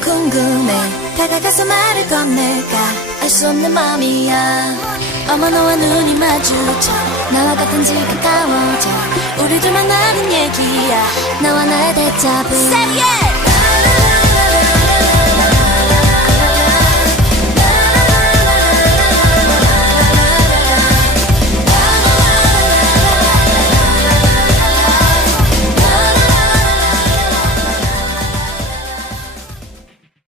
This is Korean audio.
너무 궁금해. 다가가서 말을 건넬까 알 수 없는 맘이야. 어머 너와 눈이 마주쳐 나와 같은지 가까워져. 우리 둘만 아는 얘기야. 너와 나의 대자뷰. Say it!